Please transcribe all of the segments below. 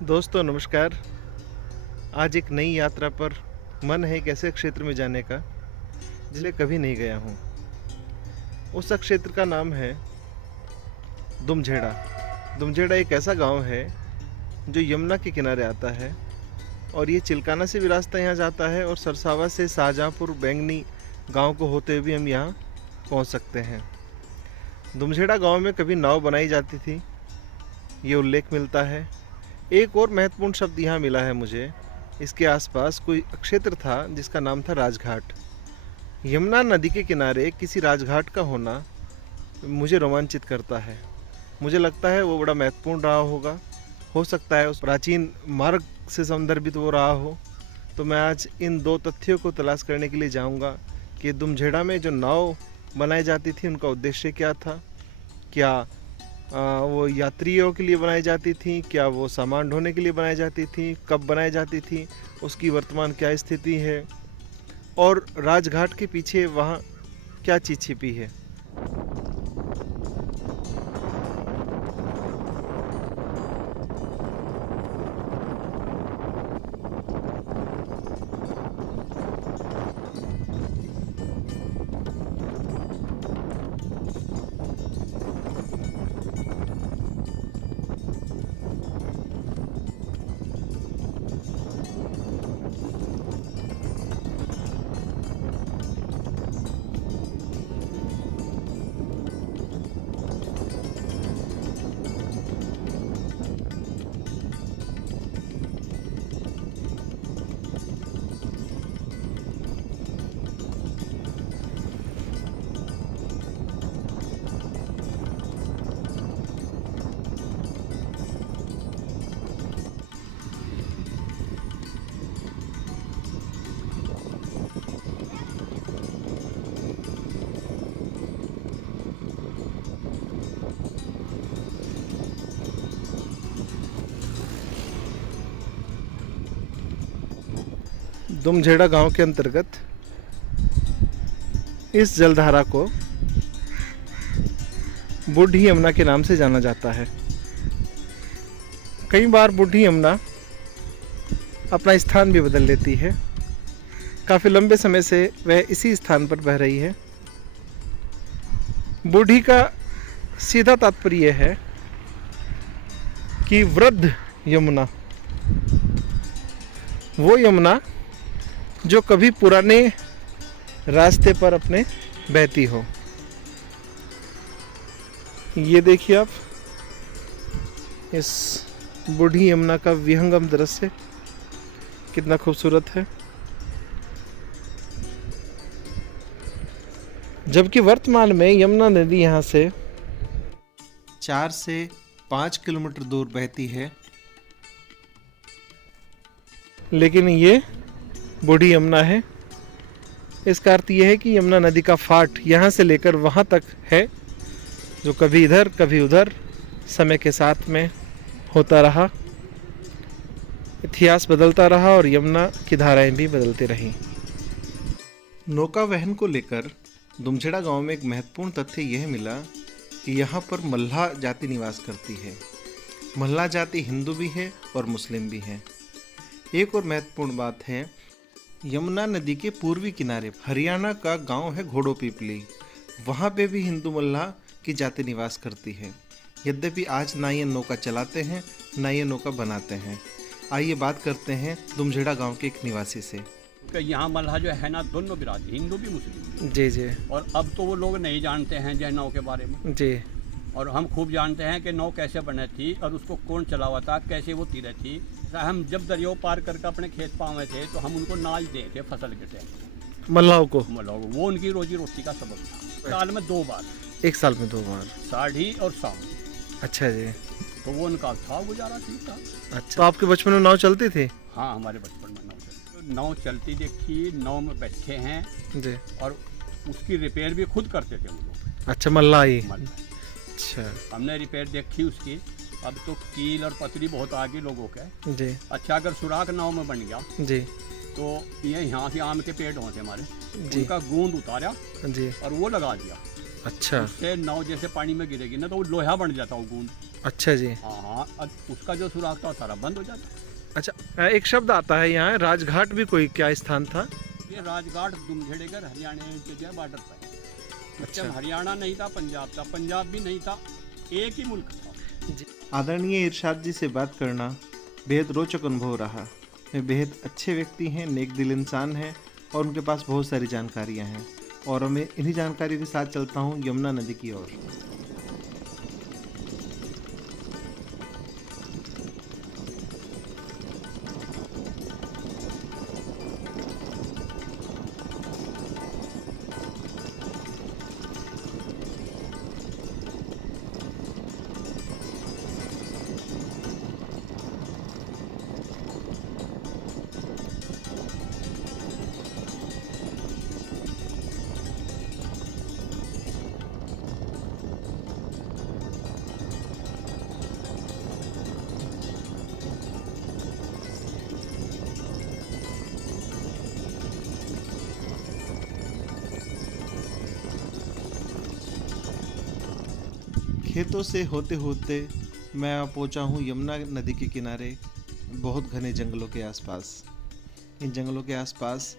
दोस्तों नमस्कार। आज एक नई यात्रा पर मन है एक ऐसे क्षेत्र में जाने का जिसे कभी नहीं गया हूँ। उस क्षेत्र का नाम है दुमझेड़ा। दुमझेड़ा एक ऐसा गांव है जो यमुना के किनारे आता है और ये चिल्काना से भी रास्ता यहाँ जाता है और सरसावा से शाहजहाँपुर बैंगनी गांव को होते हुए भी हम यहाँ पहुँच सकते हैं। दुमझेड़ा गांव में कभी नाव बनाई जाती थी, ये उल्लेख मिलता है। एक और महत्वपूर्ण शब्द यहाँ मिला है मुझे, इसके आसपास कोई क्षेत्र था जिसका नाम था राजघाट। यमुना नदी के किनारे किसी राजघाट का होना मुझे रोमांचित करता है। मुझे लगता है वो बड़ा महत्वपूर्ण रहा होगा, हो सकता है उस प्राचीन मार्ग से संदर्भित वो रहा हो। तो मैं आज इन दो तथ्यों को तलाश करने के लिए जाऊंगा कि दुमझेड़ा में जो नाव बनाई जाती थी उनका उद्देश्य क्या था, क्या वो यात्रियों के लिए बनाई जाती थी, क्या वो सामान ढोने के लिए बनाई जाती थी, कब बनाई जाती थी, उसकी वर्तमान क्या स्थिति है और राजघाट के पीछे वहाँ क्या चीज़ छिपी है। दुमझेड़ा गांव के अंतर्गत इस जलधारा को बूढ़ी यमुना के नाम से जाना जाता है। कई बार बूढ़ी यमुना अपना स्थान भी बदल लेती है। काफ़ी लंबे समय से वह इसी स्थान पर बह रही है। बूढ़ी का सीधा तात्पर्य है कि वृद्ध यमुना, वो यमुना जो कभी पुराने रास्ते पर अपने बहती हो। ये देखिए आप इस बूढ़ी यमुना का विहंगम दृश्य कितना खूबसूरत है। जबकि वर्तमान में यमुना नदी यहाँ से 4 से 5 किलोमीटर दूर बहती है, लेकिन ये बूढ़ी यमुना है। इसका अर्थ यह है कि यमुना नदी का फाट यहाँ से लेकर वहाँ तक है, जो कभी इधर कभी उधर समय के साथ में होता रहा। इतिहास बदलता रहा और यमुना की धाराएं भी बदलती रहीं। नौका वहन को लेकर दुमझेड़ा गांव में एक महत्वपूर्ण तथ्य यह मिला कि यहाँ पर मल्लाह जाति निवास करती है। मल्लाह जाति हिंदू भी है और मुस्लिम भी है। एक और महत्वपूर्ण बात है, यमुना नदी के पूर्वी किनारे हरियाणा का गांव है घोड़ो पीपली, वहाँ पे भी हिंदू मल्लाह की जाति निवास करती है। यद्यपि आज ना ये नौका चलाते हैं ना ये नौका बनाते हैं। आइए बात करते हैं दुमझेड़ा गांव के एक निवासी से। यहाँ मल्लाह जो है ना, दोनों बिरादरी, हिंदू भी मुस्लिम भी। जी जी। और अब तो वो लोग नहीं जानते हैं जय नाव के बारे में जी। और हम खूब जानते हैं कि नाव कैसे बने थी और उसको कौन चलावा था, कैसे वो तीरे थी। हम जब दरिया पार करके अपने खेत पावे थे तो हम उनको नाज दे थे फसल के थे मल्लाह को। वो उनकी रोजी रोटी का सबब था। साल में 2 बार, एक साल में 2 बार, साढ़ी और शाम। अच्छा जी। तो वो उनका था, गुजारा ठीक था। अच्छा, तो आपके बचपन में नाव चलती थी? हाँ, हमारे बचपन में नाव चलती देखी, नाव में बैठे हैं जी। और उसकी रिपेयर भी खुद करते थे वो लोग। अच्छा, मल्लाह ही। अच्छा, हमने रिपेयर देखी उसकी। अब तो कील और पतरी बहुत आगे लोगों के जी। अच्छा, अगर सुराख नाव में बन गया जी तो ये यहाँ से आम के पेड़ होते हमारे, उनका गूंद उतारा जी और वो लगा दिया। अच्छा। उससे नाव जैसे पानी में गिरेगी ना तो वो लोहा बन जाता वो गूंद। अच्छा जी। हाँ हाँ, अब उसका जो सुराग था वो सारा बंद हो जाता। अच्छा, एक शब्द आता है यहाँ राजघाट भी कोई क्या स्थान था? ये राजघाट दुमझेड़ेगर हरियाणा के जो है बॉर्डर पर है। उस अच्छा। टाइम हरियाणा नहीं था, पंजाब था, पंजाब भी नहीं था, एक ही मुल्क था। आदरणीय इरशाद जी से बात करना बेहद रोचक अनुभव रहा। वे बेहद अच्छे व्यक्ति हैं, नेक दिल इंसान हैं और उनके पास बहुत सारी जानकारियां हैं और मैं इन्हीं जानकारी के साथ चलता हूं यमुना नदी की ओर। खेतों से होते होते मैं आ पहुंचा हूँ यमुना नदी के किनारे बहुत घने जंगलों के आसपास। इन जंगलों के आसपास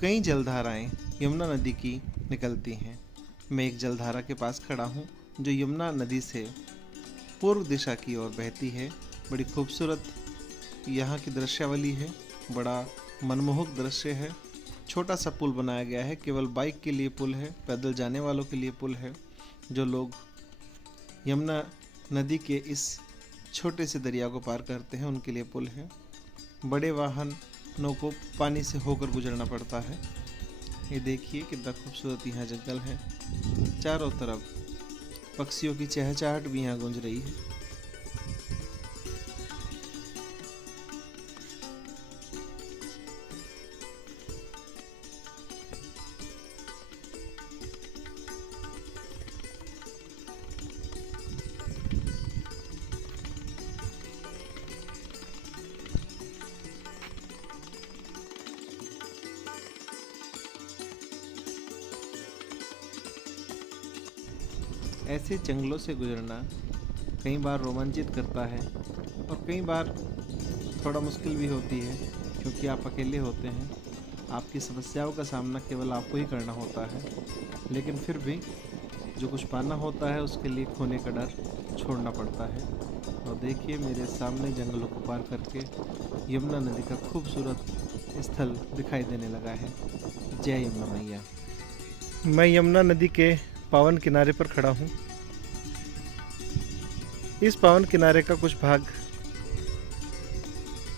कई जलधाराएं यमुना नदी की निकलती हैं। मैं एक जलधारा के पास खड़ा हूँ जो यमुना नदी से पूर्व दिशा की ओर बहती है। बड़ी खूबसूरत यहाँ की दृश्यावली है, बड़ा मनमोहक दृश्य है। छोटा सा पुल बनाया गया है, केवल बाइक के लिए पुल है, पैदल जाने वालों के लिए पुल है। जो लोग यमुना नदी के इस छोटे से दरिया को पार करते हैं उनके लिए पुल है। बड़े वाहनों को पानी से होकर गुजरना पड़ता है। ये देखिए कितना खूबसूरत यहाँ जंगल है, चारों तरफ पक्षियों की चहचहाहट भी यहाँ गूंज रही है। ऐसे जंगलों से गुजरना कई बार रोमांचित करता है और कई बार थोड़ा मुश्किल भी होती है, क्योंकि आप अकेले होते हैं। आपकी समस्याओं का सामना केवल आपको ही करना होता है, लेकिन फिर भी जो कुछ पाना होता है उसके लिए खोने का डर छोड़ना पड़ता है। और देखिए मेरे सामने जंगलों को पार करके यमुना नदी का खूबसूरत स्थल दिखाई देने लगा है। जय यमुना मैया। मैं यमुना नदी के पावन किनारे पर खड़ा हूँ। इस पावन किनारे का कुछ भाग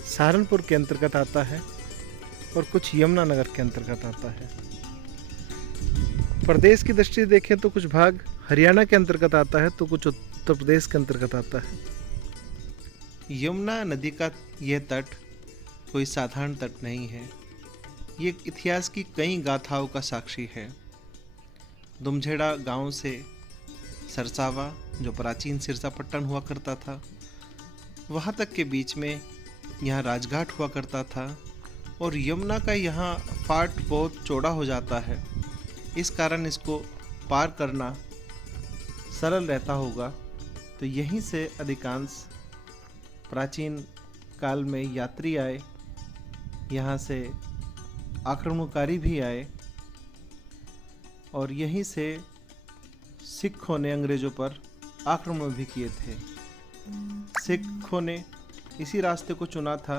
सहारनपुर के अंतर्गत आता है और कुछ यमुनानगर के अंतर्गत आता है। प्रदेश की दृष्टि से देखें तो कुछ भाग हरियाणा के अंतर्गत आता है तो कुछ उत्तर प्रदेश के अंतर्गत आता है। यमुना नदी का यह तट कोई साधारण तट नहीं है, ये इतिहास की कई गाथाओं का साक्षी है। दुमझेड़ा गांव से सरसावा, जो प्राचीन सिरसापट्टन हुआ करता था, वहाँ तक के बीच में यहाँ राजघाट हुआ करता था और यमुना का यहाँ फाट बहुत चौड़ा हो जाता है। इस कारण इसको पार करना सरल रहता होगा। तो यहीं से अधिकांश प्राचीन काल में यात्री आए, यहाँ से आक्रमणकारी भी आए और यहीं से सिखों ने अंग्रेज़ों पर आक्रमण भी किए थे। सिखों ने इसी रास्ते को चुना था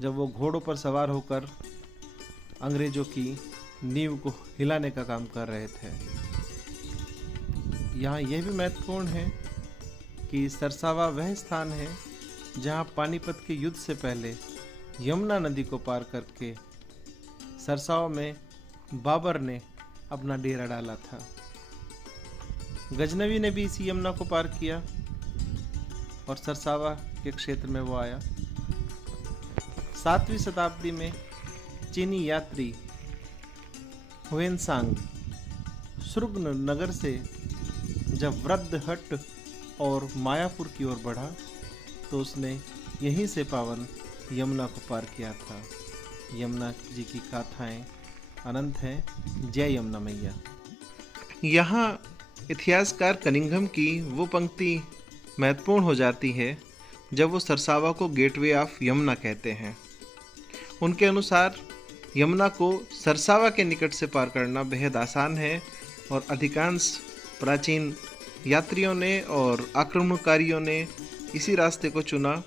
जब वो घोड़ों पर सवार होकर अंग्रेज़ों की नींव को हिलाने का काम कर रहे थे। यहाँ यह भी महत्वपूर्ण है कि सरसावा वह स्थान है जहाँ पानीपत के युद्ध से पहले यमुना नदी को पार करके सरसावा में बाबर ने अपना डेरा डाला था। गजनवी ने भी इसी यमुना को पार किया और सरसावा के क्षेत्र में वो आया। 7वीं शताब्दी में चीनी यात्री हुएनसांग सुर्ग नगर से जब वृद्धहट्ट और मायापुर की ओर बढ़ा तो उसने यहीं से पावन यमुना को पार किया था। यमुना जी की गाथाएं अनंत हैं। जय यमुना मैया। यहाँ इतिहासकार कनिंघम की वो पंक्ति महत्वपूर्ण हो जाती है जब वो सरसावा को गेटवे ऑफ यमुना कहते हैं। उनके अनुसार यमुना को सरसावा के निकट से पार करना बेहद आसान है और अधिकांश प्राचीन यात्रियों ने और आक्रमणकारियों ने इसी रास्ते को चुना।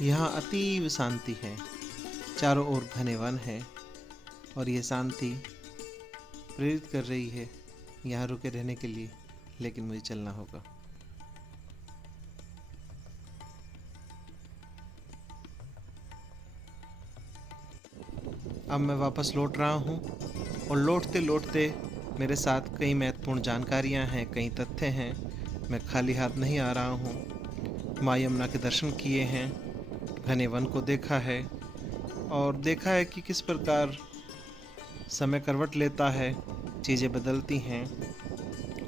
यहाँ अतीव शांति है, चारों ओर घने वन है और ये शांति प्रेरित कर रही है यहाँ रुके रहने के लिए, लेकिन मुझे चलना होगा। अब मैं वापस लौट रहा हूँ और लौटते लौटते मेरे साथ कई महत्वपूर्ण जानकारियाँ हैं, कई तथ्य हैं। मैं खाली हाथ नहीं आ रहा हूँ। माँ यमुना के दर्शन किए हैं, घने वन को देखा है और देखा है कि किस प्रकार समय करवट लेता है, चीज़ें बदलती हैं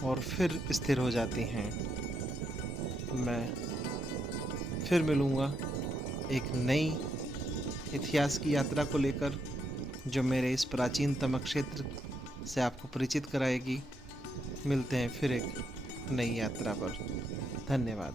और फिर स्थिर हो जाती हैं। मैं फिर मिलूँगा एक नई इतिहास की यात्रा को लेकर, जो मेरे इस प्राचीनतम क्षेत्र से आपको परिचित कराएगी। मिलते हैं फिर एक नई यात्रा पर। धन्यवाद।